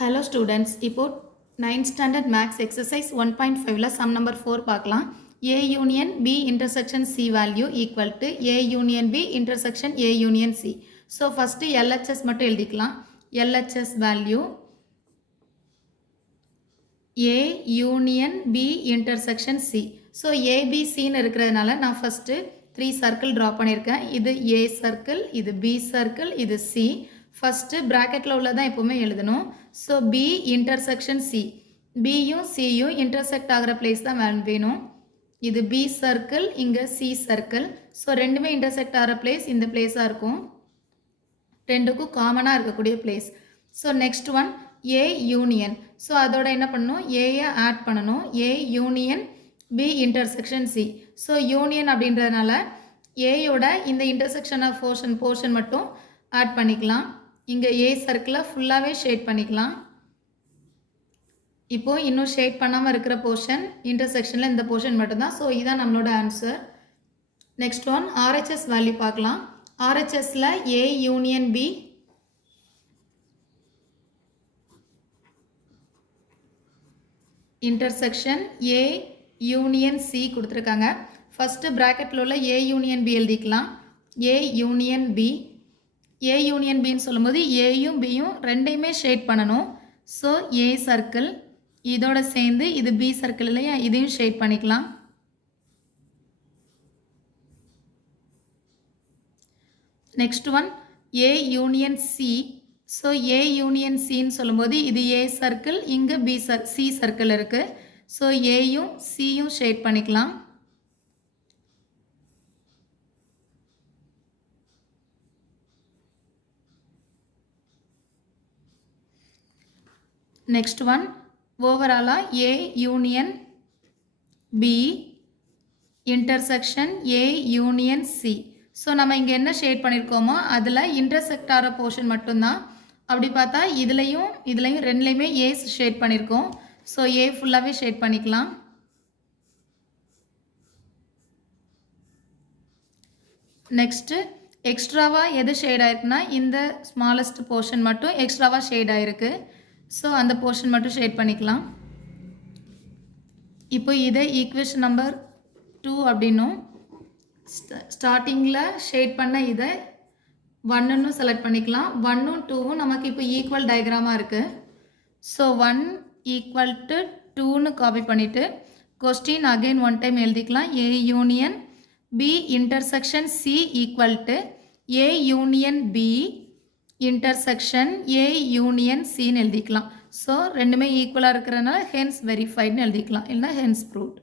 Hello students, இப்போ 9th standard maths exercise 1.5ல sum number 4 பார்க்கலாம். A union B intersection C value equal to A union B intersection A union C. So first LHS மட்டும் எழுதிக்கலாம். LHS value A union B intersection C. So ABCன்னு இருக்கிறதுனால நான் first 3 circle draw பண்ணியிருக்கேன். இது A circle, இது B circle, இது C. First ப்ராக்கெட்டில் உள்ளதான் எப்போவுமே எழுதணும். ஸோ பி இன்டர்செக்ஷன் சி, பியும் சியும் இன்டர்செக்ட் ஆகிற பிளேஸ் தான் வேணும். இது பி சர்க்கிள், இங்கே சி சர்க்கிள். ஸோ ரெண்டுமே இன்டர்செக்ட் ஆகிற பிளேஸ் இந்த பிளேஸாக இருக்கும், ரெண்டுக்கும் காமனாக இருக்கக்கூடிய place. So next one A union. So அதோட என்ன பண்ணணும், ஏயை ஆட் பண்ணணும். A union B intersection C. So union அப்படின்றதுனால ஏயோட இந்த இன்டர்செக்ஷன் ஆஃப் போர்ஷன் மட்டும் ஆட் பண்ணிக்கலாம். இங்கே ஏ சர்க்கிளை ஃபுல்லாகவே ஷேட் பண்ணிக்கலாம். இப்போது இன்னும் ஷேட் பண்ணாமல் இருக்கிற போர்ஷன் இன்டர்செக்ஷனில் இந்த போர்ஷன் மட்டும்தான். ஸோ இதுதான் நம்மளோட answer. Next one RHS value பார்க்கலாம். ஆர்ஹெச்எஸில் A union B intersection A union C கொடுத்துருக்காங்க. ஃபஸ்ட்டு ப்ராக்கெட்டில் உள்ள ஏ யூனியன் பி எழுதிக்கலாம். A union B, A union பின்னு சொல்லும்போது ஏயும் பியும் ரெண்டையுமே ஷேட் பண்ணணும். ஸோ ஏ சர்க்கிள் இதோட சேர்ந்து இது பி சர்க்கிள் இல்லையா, இதையும் ஷேட் பண்ணிக்கலாம். Next one A union C. So A union சின்னு சொல்லும்போது இது ஏ சர்க்கிள், இங்கே சி சர்க்கிள் இருக்குது. ஸோ ஏயும் சியும் ஷேட் பண்ணிக்கலாம். நெக்ஸ்ட் ஒன் ஓவராலாக A union B intersection A union C. So நம்ம இங்கே என்ன ஷேட் பண்ணியிருக்கோமோ அதில் இன்டர்செக்ட் ஆகிற போர்ஷன் மட்டும்தான். அப்படி பார்த்தா இதுலேயும் ரெண்டுலேயுமே ஏ ஷேட் பண்ணியிருக்கோம். ஸோ ஏ ஃபுல்லாகவே ஷேட் பண்ணிக்கலாம். நெக்ஸ்ட்டு எக்ஸ்ட்ராவாக எது ஷேட் ஆகிருக்குன்னா இந்த ஸ்மாலஸ்ட் போர்ஷன் மட்டும் எக்ஸ்ட்ராவாக ஷேட் ஆகிருக்கு. ஸோ அந்த போர்ஷன் மட்டும் ஷேட் பண்ணிக்கலாம். இப்போ இதை ஈக்குவேஷன் நம்பர் 2 அப்படின்னும் ஸ்டார்டிங்கில் ஷேட் பண்ண இதை 1ன்னு செலக்ட் பண்ணிக்கலாம். 1ம் 2ம் நமக்கு இப்போ ஈக்குவல் டயக்ராமாக இருக்குது. ஸோ 1 ஈக்குவல் டு 2ன்னு காப்பி பண்ணிவிட்டு கொஸ்டின் அகெயின் ஒன் டைம் எழுதிக்கலாம். A union B intersection C equal to A union B intersection A union சின்னு எழுதிக்கலாம். ஸோ ரெண்டுமே ஈக்குவலாக இருக்கிறதுனால ஹென்ஸ் வெரிஃபைட்னு எழுதிக்கலாம், இல்லைனா ஹென்ஸ் ப்ரூவ்ட்.